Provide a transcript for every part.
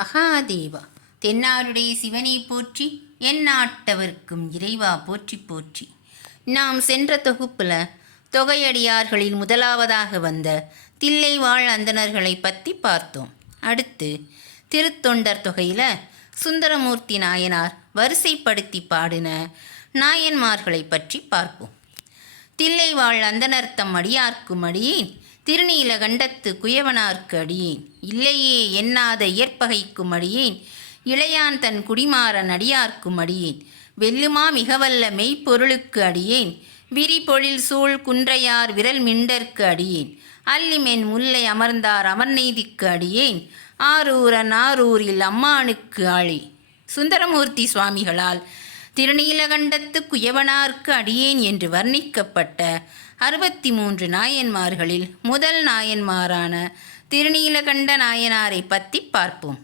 மகாதேவா. தென்னாருடைய சிவனை போற்றி, எந்நாட்டவர்க்கும் இறைவா போற்றி போற்றி. நாம் சென்ற தொகுப்பில் தொகையடியார்களில் முதலாவதாக வந்த தில்லைவாழ் அந்தணர்களை பற்றி பார்த்தோம். அடுத்து திருத்தொண்டர் தொகையில் சுந்தரமூர்த்தி நாயனார் வரிசைப்படுத்தி பாடின நாயன்மார்களை பற்றி பார்ப்போம். தில்லைவாழ் அந்தணர்த்தம் அடியார்க்கும் அடியேன், திருநீலகண்டத்து குயவனார்க்கு அடியேன், இல்லையே எண்ணாத இயற்பகைக்கும் அடியேன், இளையான் தன் குடிமாறன் அடியார்க்கும் அடியேன், வெல்லுமா மிகவல்ல மெய்ப்பொருளுக்கு அடியேன், விரிபொழில் சூழ் குன்றையார் விரல் மிண்டற்கு அடியேன், அல்லிமென் முல்லை அமர்ந்தார் அமர்நெய்திக்கு அடியேன், ஆரூரன் ஆரூரில் அம்மானுக்கு ஆளி. சுந்தரமூர்த்தி சுவாமிகளால் திருநீலகண்டத்து குயவனார்க்கு அடியேன் என்று வர்ணிக்கப்பட்ட 63 நாயன்மார்களில் முதல் நாயன்மாரான திருநீலகண்ட நாயனாரை பற்றி பார்ப்போம்.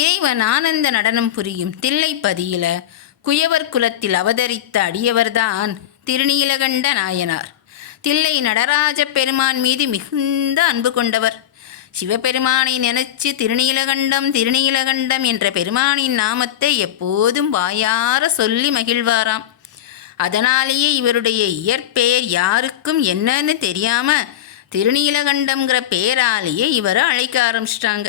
இறைவன் ஆனந்த நடனம் புரியும் தில்லைப்பதியில குயவர் குலத்தில் அவதரித்த அடியவர்தான் திருநீலகண்ட நாயனார். தில்லை நடராஜ பெருமான் மீது மிகுந்த அன்பு கொண்டவர். சிவபெருமானை நினைச்சு திருநீலகண்டம் திருநீலகண்டம் என்ற பெருமானின் நாமத்தை எப்போதும் வாயார சொல்லி மகிழ்வாராம். அதனாலேயே இவருடைய இயற்பெயர் யாருக்கும் என்னன்னு தெரியாமல் திருநீலகண்டம்ங்கிற பெயராலேயே இவரை அழைக்க ஆரம்பிச்சிட்டாங்க.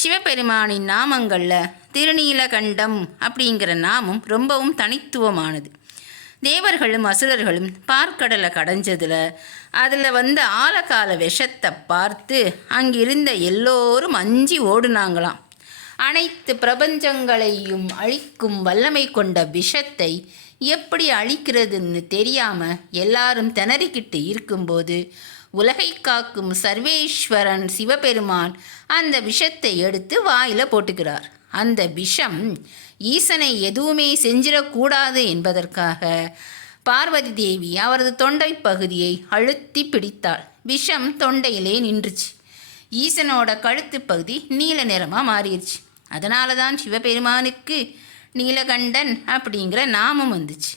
சிவபெருமானின் நாமங்களில் திருநீலகண்டம் அப்படிங்கிற நாமம் ரொம்பவும் தனித்துவமானது. தேவர்களும் அசுரர்களும் பார்க்கடலை கடைஞ்சதில் அதில் வந்த ஆழகால விஷத்தை பார்த்து அங்கிருந்த எல்லோரும் அஞ்சி ஓடுனாங்களாம். அனைத்து பிரபஞ்சங்களையும் அழிக்கும் வல்லமை கொண்ட விஷத்தை எப்படி அழிக்கிறதுன்னு தெரியாமல் எல்லாரும் திணறிக்கிட்டு இருக்கும்போது உலகை காக்கும் சர்வேஸ்வரன் சிவபெருமான் அந்த விஷத்தை எடுத்து வாயில் போட்டுக்கிறார். அந்த விஷம் ஈசனை எதுவுமே செஞ்சிடக்கூடாது என்பதற்காக பார்வதி தேவி அவரது தொண்டை பகுதியை அழுத்தி பிடித்தாள். விஷம் தொண்டையிலே நின்றுச்சு. ஈசனோட கழுத்து பகுதி நீல நிறமாக மாறிடுச்சு. அதனால தான் சிவபெருமானுக்கு நீலகண்டன் அப்படிங்கிற நாமம் வந்துச்சு.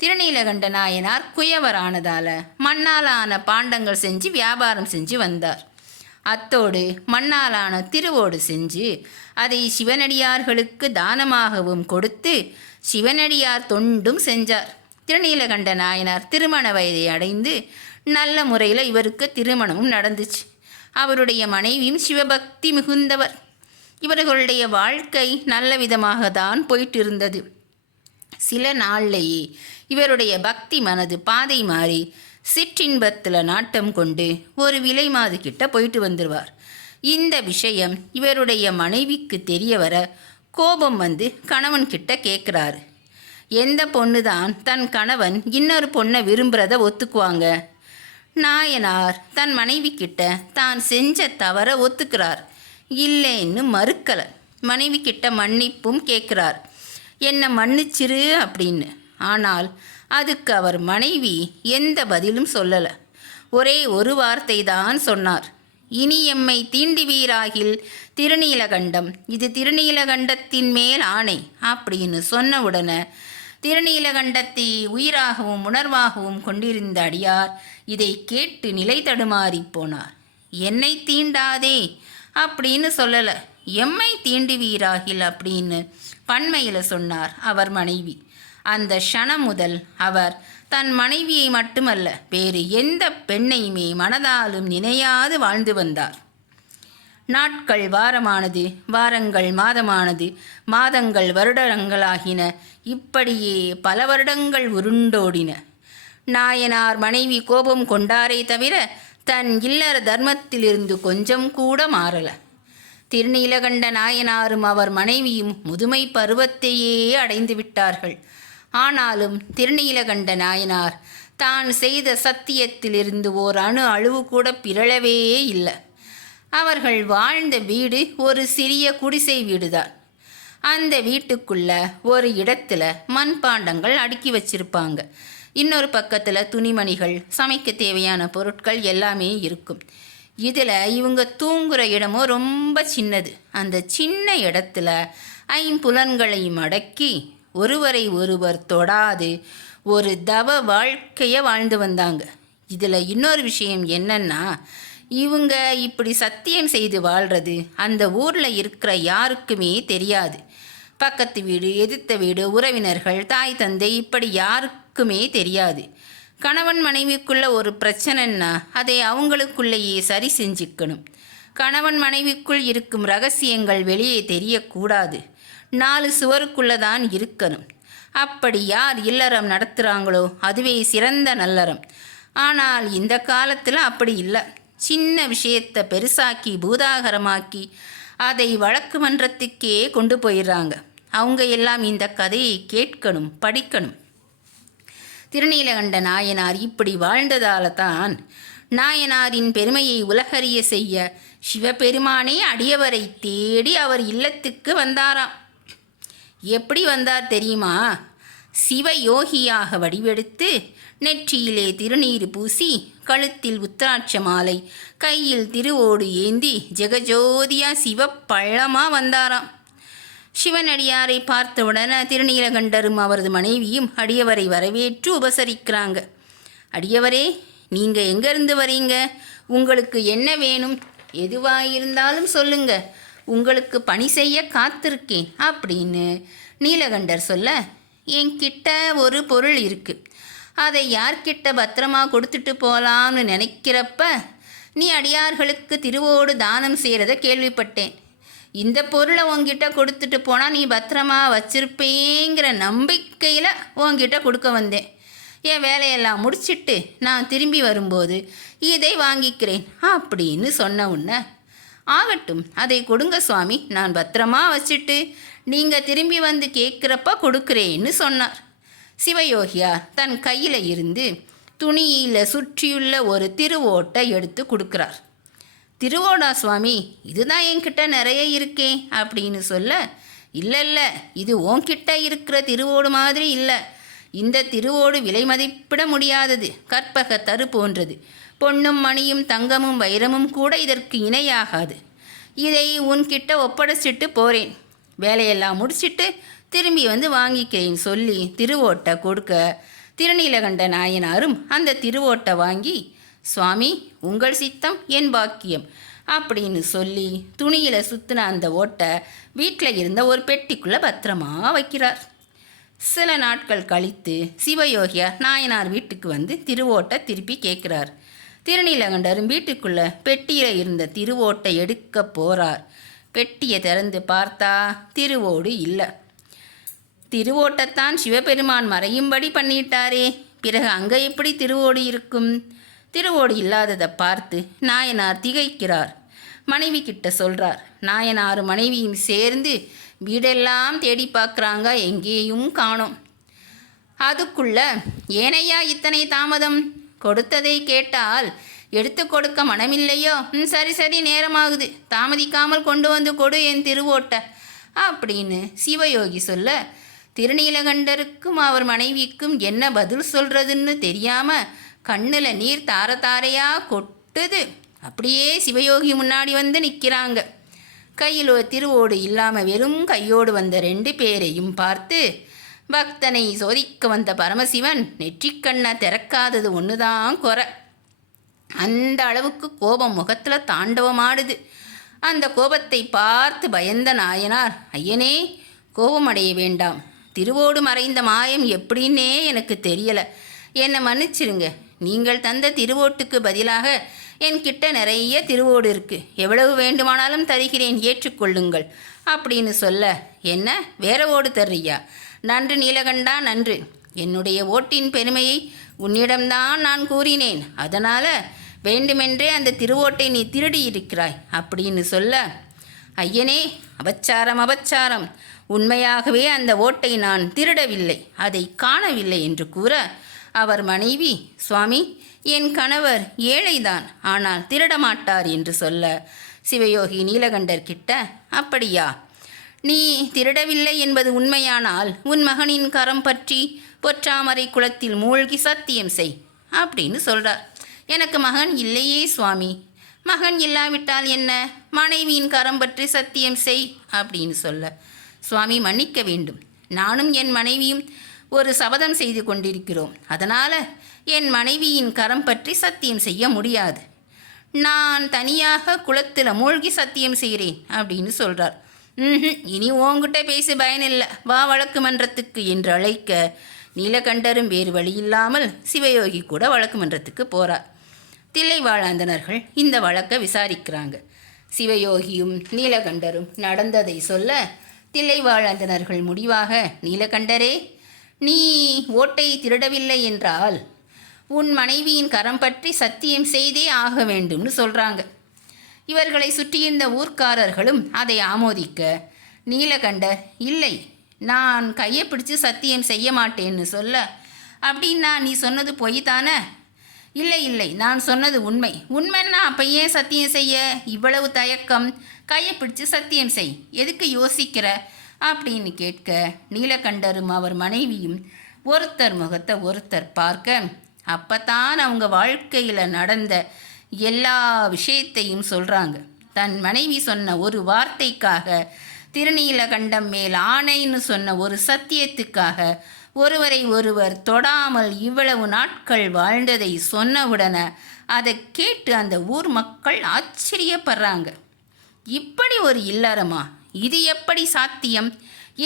திருநீலகண்ட நாயனார் குயவரானதால் மண்ணாலான பாண்டங்கள் செஞ்சு வியாபாரம் செஞ்சு வந்தார். அத்தோடு மண்ணாலான திருவோடு செஞ்சு அதை சிவனடியார்களுக்கு தானமாகவும் கொடுத்து சிவனடியார் தொண்டும் செஞ்சார். திருநீலகண்ட நாயனார் திருமண வயதை அடைந்து நல்ல முறையில் இவருக்கு திருமணமும் நடந்துச்சு. அவருடைய மனைவியும் சிவபக்தி மிகுந்தவர். இவர்களுடைய வாழ்க்கை நல்ல விதமாக தான் போயிட்டு இருந்தது. சில நாள்லேயே இவருடைய பக்தி மனது பாதை மாறி சிற்றின்பத்தில் நாட்டம் கொண்டு ஒரு விலை மாது கிட்ட போயிட்டு வந்துடுவார். இந்த விஷயம் இவருடைய மனைவிக்கு தெரிய வர கோபம் வந்து கணவன்கிட்ட கேட்குறாரு. எந்த பொண்ணு தான் தன் கணவன் இன்னொரு பொண்ணை விரும்புகிறத ஒத்துக்குவாங்க? நாயனார் தன் மனைவி கிட்ட தான் செஞ்ச தவற ஒத்துக்கிறார், இல்லைன்னு மறுக்கலை. மனைவி கிட்ட மன்னிப்பும் கேட்குறார், என்னை மன்னிச்சிரு அப்படின்னு. ஆனால் அதுக்கு அவர் மனைவி எந்த பதிலும் சொல்லலை. ஒரே ஒரு வார்த்தை தான் சொன்னார், இனி எம்மை தீண்டுவீராகில் திருநீலகண்டம், இது திருநீலகண்டத்தின் மேல் ஆணை அப்படின்னு சொன்ன உடனே திருநீலகண்டத்தை உயிராகவும் உணர்வாகவும் கொண்டிருந்த அடியார் இதை கேட்டு நிலை தடுமாறி போனார். என்னை தீண்டாதே அப்படின்னு சொல்லலை, எம்மை தீண்டுவீராகில் அப்படின்னு பன்மையில் சொன்னார் அவர் மனைவி. அந்த க்ஷணம் முதல் அவர் தன் மனைவியை மட்டுமல்ல வேறு எந்த பெண்ணையுமே மனதாலும் நினையாது வாழ்ந்து வந்தார். நாட்கள் வாரமானது, வாரங்கள் மாதமானது, மாதங்கள் வருடங்களாகின. இப்படியே பல வருடங்கள் உருண்டோடின. நாயனார் மனைவி கோபம் கொண்டாரே தவிர தன் இல்லற தர்மத்திலிருந்து கொஞ்சம் கூட மாறல. திருநீலகண்ட நாயனாரும் அவர் மனைவியும் முதுமை பருவத்தையே அடைந்து விட்டார்கள். ஆனாலும் திருநீலகண்ட நாயனார் தான் செய்த சத்தியத்திலிருந்து ஓர் அணு அழுவு கூட பிறழவே இல்லை. அவர்கள் வாழ்ந்த வீடு ஒரு சிறிய குடிசை வீடுதான். அந்த வீட்டுக்குள்ள ஒரு இடத்துல மண்பாண்டங்கள் அடுக்கி வச்சிருப்பாங்க. இன்னொரு பக்கத்தில் துணிமணிகள், சமைக்க தேவையான பொருட்கள் எல்லாமே இருக்கும். இதில் இவங்க தூங்குகிற இடமும் ரொம்ப சின்னது. அந்த சின்ன இடத்துல ஐம்புலன்களையும் அடக்கி ஒருவரை ஒருவர் தொடாது ஒரு தவ வாழ்க்கையை வாழ்ந்து வந்தாங்க. இதில் இன்னொரு விஷயம் என்னன்னா, இவங்க இப்படி சத்தியம் செய்து வாழ்கிறது அந்த ஊரில் இருக்கிற யாருக்குமே தெரியாது. பக்கத்து வீடு, எதிர்த்த வீடு, உறவினர்கள், தாய் தந்தை இப்படி யாருக்குமே தெரியாது. கணவன் மனைவிக்குள்ள ஒரு பிரச்சனைன்னா அதை அவங்களுக்குள்ளேயே சரி செஞ்சுக்கணும். கணவன் மனைவிக்குள் இருக்கும் ரகசியங்கள் வெளியே தெரியக்கூடாது. 4 சுவருக்குள்ளே தான் இருக்கணும். அப்படி யார் இல்லறம் நடத்துகிறாங்களோ அதுவே சிறந்த நல்லறம். ஆனால் இந்த காலத்தில் அப்படி இல்லை. சின்ன விஷயத்தை பெருசாக்கி பூதாகரமாக்கி அதை வழக்கு மன்றத்துக்கே கொண்டு போயிடுறாங்க. அவங்க எல்லாம் இந்த கதையை கேட்கணும், படிக்கணும். திருநீலகண்ட நாயனார் இப்படி வாழ்ந்ததால தான் நாயனாரின் பெருமையை உலகறிய செய்ய சிவபெருமானே அடியவரை தேடி அவர் இல்லத்துக்கு வந்தாராம். எப்படி வந்தார் தெரியுமா? சிவயோகியாக வடிவெடுத்து நெற்றியிலே திருநீறு பூசி, கழுத்தில் உத்திராட்ச மாலை, கையில் திருவோடு ஏந்தி ஜெகஜோதியா சிவப்பள்ளமாக வந்தாராம். சிவனடியாரை பார்த்தவுடனே திருநீலகண்டரும் அவரது மனைவியும் அடியவரை வரவேற்று உபசரிக்கிறாங்க. அடியவரே, நீங்கள் எங்கேருந்து வரீங்க? உங்களுக்கு என்ன வேணும்? எதுவாயிருந்தாலும் சொல்லுங்க, உங்களுக்கு பணி செய்ய காத்திருக்கேன் அப்படின்னு நீலகண்டர் சொல்ல, என்கிட்ட ஒரு பொருள் இருக்குது, அதை யார்கிட்ட பத்திரமா கொடுத்துட்டு போகலாம்னு நினைக்கிறப்ப நீ அடியார்களுக்கு திருவோடு தானம் செய்கிறத கேள்விப்பட்டேன். இந்த பொருளை உங்ககிட்ட கொடுத்துட்டு போனால் நீ பத்திரமா வச்சிருப்பேங்கிற நம்பிக்கையில் உங்ககிட்ட கொடுக்க வந்தேன். என் வேலையெல்லாம் முடிச்சிட்டு நான் திரும்பி வரும்போது இதை வாங்கிக்கிறேன் அப்படின்னு சொன்ன உடனே, ஆகட்டும், அதை கொடுங்க சுவாமி, நான் பத்திரமா வச்சுட்டு நீங்கள் திரும்பி வந்து கேட்குறப்ப கொடுக்குறேன்னு சொன்னார். சிவயோகியா தன் கையில் இருந்து துணியில் சுற்றியுள்ள ஒரு திருவோட்டை எடுத்து கொடுக்குறார். திருவோடா சுவாமி, இதுதான் என்கிட்ட நிறைய இருக்கே அப்படின்னு சொல்ல, இல்லை, இது உன்கிட்ட இருக்கிற திருவோடு மாதிரி இல்லை. இந்த திருவோடு விலை மதிப்பிட முடியாதது, கற்பக தரு போன்றது. பொன்னும் மணியும் தங்கமும் வைரமும் கூட இதற்கு இணையாகாது. இதை உன்கிட்ட ஒப்படைச்சிட்டு போகிறேன். வேலையெல்லாம் முடிச்சிட்டு திரும்பி வந்து வாங்கிக்கிறேன் சொல்லி திருவோட்டை கொடுக்க, திருநீலகண்ட நாயனாரும் அந்த திருவோட்டை வாங்கி, சுவாமி, உங்கள் சித்தம் என் பாக்கியம் அப்படின்னு சொல்லி துணியில் சுற்றின அந்த ஓட்டை வீட்டில் இருந்த ஒரு பெட்டிக்குள்ளே பத்திரமா வைக்கிறார். சில நாட்கள் கழித்து சிவயோகியார் நாயனார் வீட்டுக்கு வந்து திருவோட்டை திருப்பி கேட்குறார். திருநீலகண்டரும் வீட்டுக்குள்ளே பெட்டியில் இருந்த திருவோட்டை எடுக்க போகிறார். பெட்டியை திறந்து பார்த்தா திருவோடு இல்லை. திருவோட்டைத்தான் சிவபெருமான் மறையும்படி பண்ணிட்டாரே, பிறகு அங்கே எப்படி திருவோடு இருக்கும்? திருவோடு இல்லாததை பார்த்து நாயனார் திகைக்கிறார். மனைவி கிட்ட சொல்கிறார். நாயனாரும் மனைவியும் சேர்ந்து வீடெல்லாம் தேடி பார்க்குறாங்க, எங்கேயும் காணோம். அதுக்குள்ள, ஏனையா இத்தனை தாமதம்? கொடுத்ததை கேட்டால் எடுத்து கொடுக்க மனமில்லையோ? சரி, நேரமாகுது, தாமதிக்காமல் கொண்டு வந்து கொடு என் திருவோட்டை அப்படின்னு சிவயோகி சொல்ல, திருநீலகண்டருக்கும் அவர் மனைவிக்கும் என்ன பதில் சொல்கிறதுன்னு தெரியாமல் கண்ணில் நீர் தாரையாக கொட்டுது. அப்படியே சிவயோகி முன்னாடி வந்து நிற்கிறாங்க. கையில் ஒரு திருவோடு இல்லாமல் வெறும் கையோடு வந்த 2 பேரையும் பார்த்து, பக்தனை சோதிக்க வந்த பரமசிவன் நெற்றிக்கண்ணை திறக்காதது ஒன்று தான் குறை. அந்த அளவுக்கு கோபம் முகத்தில் தாண்டவமாடுது. அந்த கோபத்தை பார்த்து பயந்த நாயனார், ஐயனே, கோபமடைய வேண்டாம், திருவோடு மறைந்த மாயம் எப்படின்னே எனக்கு தெரியலை, என்னை மன்னிச்சிருங்க. நீங்கள் தந்த திருவோட்டுக்கு பதிலாக என்கிட்ட நிறைய திருவோடு இருக்குது, எவ்வளவு வேண்டுமானாலும் தருகிறேன், ஏற்றுக்கொள்ளுங்கள் அப்படின்னு சொல்ல, என்ன வேற ஓடு தர்றியா? நன்று நீலகண்டா, நன்று. என்னுடைய ஓட்டின் பெருமையை உன்னிடம்தான் நான் கூறினேன், அதனால் வேண்டுமென்றே அந்த திருவோட்டை நீ திருடி இருக்கிறாய் அப்படின்னு சொல்ல, ஐயனே, அபச்சாரம், உண்மையாகவே அந்த ஓட்டை நான் திருடவில்லை, அதை காணவில்லை என்று கூற, அவர் மனைவி, சுவாமி, என் கணவர் ஏழைதான், ஆனால் திருடமாட்டார் என்று சொல்ல, சிவயோகி நீலகண்டர் கிட்ட, அப்படியா, நீ திருடவில்லை என்பது உண்மையானால் உன் மகனின் கரம் பற்றி பொற்றாமரை குளத்தில் மூழ்கி சத்தியம் செய் அப்படின்னு சொல்கிறார். எனக்கு மகன் இல்லையே சுவாமி. மகன் இல்லாவிட்டால் என்ன, மனைவியின் கரம் பற்றி சத்தியம் செய் அப்படின்னு சொல்ல, சுவாமி மன்னிக்க வேண்டும், நானும் என் மனைவியும் ஒரு சபதம் செய்து கொண்டிருக்கிறோம், அதனால் என் மனைவியின் கரம் பற்றி சத்தியம் செய்ய முடியாது. நான் தனியாக குளத்தில் மூழ்கி சத்தியம் செய்கிறேன் அப்படின்னு சொல்கிறார். இனி உன்கிட்ட பேசி பயனில்லை, வா வழக்கு மன்றத்துக்கு என்று அழைக்க நீலகண்டரும் வேறு வழியில்லாமல் சிவயோகி கூட வழக்கு மன்றத்துக்கு போகிறார். தில்லைவாழாந்தனர்கள் இந்த வழக்கை விசாரிக்கிறாங்க. சிவயோகியும் நீலகண்டரும் நடந்ததை சொல்ல தில்லைவாழாந்தனர்கள் முடிவாக, நீலகண்டரே, நீ ஓட்டை திருடவில்லை என்றால் உன் மனைவியின் கரம் பற்றி சத்தியம் செய்தே ஆக வேண்டும்னு சொல்கிறாங்க. இவர்களை சுற்றியிருந்த ஊர்க்காரர்களும் அதை ஆமோதிக்க நீலகண்டர், இல்லை, நான் கையை பிடிச்சி சத்தியம் செய்ய மாட்டேன்னு சொல்ல, அப்படின்னா நீ சொன்னது பொய் தானே? இல்லை இல்லை, நான் சொன்னது உண்மை. உண்மைன்னா அப்போ ஏன் சத்தியம் செய்ய இவ்வளவு தயக்கம்? கையை பிடிச்சி சத்தியம் செய், எதுக்கு யோசிக்கிற அப்படின்னு கேட்க நீலகண்டரும் அவர் மனைவியும் ஒருத்தர் முகத்தை ஒருத்தர் பார்க்க அப்பத்தான் அவங்க வாழ்க்கையில் நடந்த எல்லா விஷயத்தையும் சொல்கிறாங்க. தன் மனைவி சொன்ன ஒரு வார்த்தைக்காக, திருநீலகண்டம் மேல் ஆணைன்னு சொன்ன ஒரு சத்தியத்துக்காக ஒருவரை ஒருவர் தொடாமல் இவ்வளவு நாட்கள் வாழ்ந்ததை சொன்னவுடனே அதை கேட்டு அந்த ஊர் மக்கள் ஆச்சரியப்படுறாங்க. இப்படி ஒரு இல்லறமா? இது எப்படி சாத்தியம்?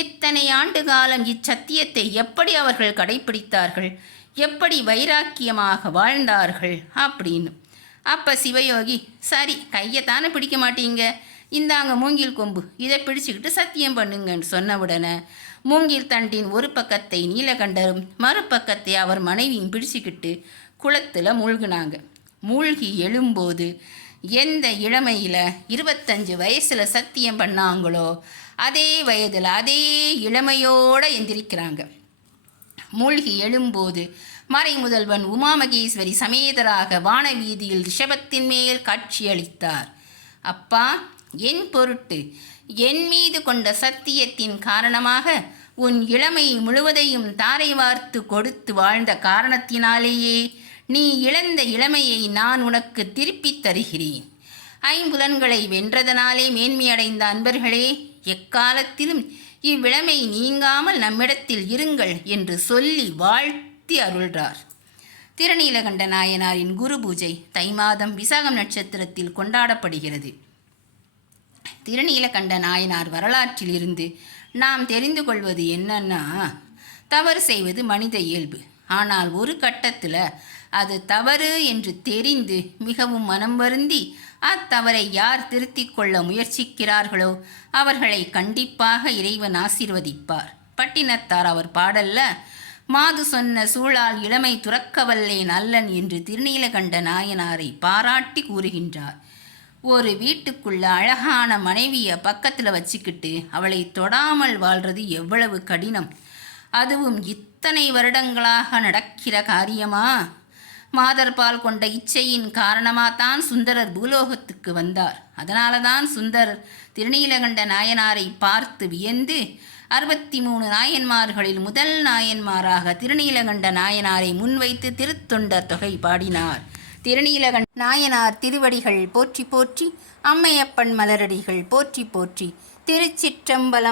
இத்தனை ஆண்டு காலம் இச்சத்தியத்தை எப்படி அவர்கள் கடைப்பிடித்தார்கள்? எப்படி வைராக்கியமாக வாழ்ந்தார்கள் அப்படின்னு. அப்போ சிவயோகி, சரி, கையைத்தானே பிடிக்க மாட்டீங்க, இந்தாங்க மூங்கில் கொம்பு, இதை பிடிச்சிக்கிட்டு சத்தியம் பண்ணுங்கன்னு சொன்னவுடனே மூங்கில் தண்டின் ஒரு பக்கத்தை நீலகண்டரும் மறுபக்கத்தை அவர் மனைவியும் பிடிச்சிக்கிட்டு குளத்தில் மூழ்கினாங்க. மூழ்கி எழும்போது எந்த இளமையில் 25 வயசில் சத்தியம் பண்ணாங்களோ அதே வயதில் அதே இளமையோடு எந்திரிக்கிறாங்க. மூழ்கி எழும்போது மறை முதல்வன் உமாமகேஸ்வரி சமேதராக வானவீதியில் ரிஷபத்தின் மேல் காட்சியளித்தார். அப்பா, என் பொருட்டு என் மீது கொண்ட சத்தியத்தின் காரணமாக உன் இளமை முழுவதையும் தாரை வார்த்து கொடுத்து வாழ்ந்த காரணத்தினாலேயே நீ இழந்த இளமையை நான் உனக்கு திருப்பித் தருகிறேன். ஐம்புலன்களை வென்றதனாலே மேன்மையடைந்த அன்பர்களே, எக்காலத்திலும் இவ்விளமை நீங்காமல் நம்மிடத்தில் இருங்கள் என்று சொல்லி வாழ்த்தி அருள்றார். திருநீலகண்ட நாயனாரின் குரு பூஜை தை மாதம் விசாகம் நட்சத்திரத்தில் கொண்டாடப்படுகிறது. திருநீலகண்ட நாயனார் வரலாற்றில் இருந்து நாம் தெரிந்து கொள்வது என்னன்னா, தவறு செய்வது மனித இயல்பு. ஆனால் ஒரு கட்டத்தில் அது தவறு என்று தெரிந்து மிகவும் மனம் வருந்தி அத்தவறை யார் திருத்திக் கொள்ள முயற்சிக்கிறார்களோ அவர்களை கண்டிப்பாக இறைவன் ஆசீர்வதிப்பார். பட்டினத்தார் அவர் பாடல்ல, மாது சொன்ன சூழால் இளமை துறக்கவல்லேன் அல்லன் என்று திருநீலகண்ட நாயனாரை பாராட்டி கூறுகின்றார். ஒரு வீட்டுக்குள்ள அழகான மனைவியை பக்கத்தில் வச்சுக்கிட்டு அவளை தொடாமல் வாழ்கிறது எவ்வளவு கடினம்! அதுவும் இத்தனை வருடங்களாக நடக்கிற காரியமா? மாதர்பால் கொண்ட இச்சையின் காரணமாக தான் சுந்தரர் பூலோகத்துக்கு வந்தார். அதனால தான் சுந்தரர் திருநீலகண்ட நாயனாரை பார்த்து வியந்து 63 நாயன்மார்களில் முதல் நாயன்மாராக திருநீலகண்ட நாயனாரை முன்வைத்து திருத்தொண்டர் தொகை பாடினார். திருநீலகண்ட நாயனார் திருவடிகள் போற்றி போற்றி, அம்மையப்பன் மலரடிகள் போற்றி போற்றி. திருச்சிற்றம்பலம்.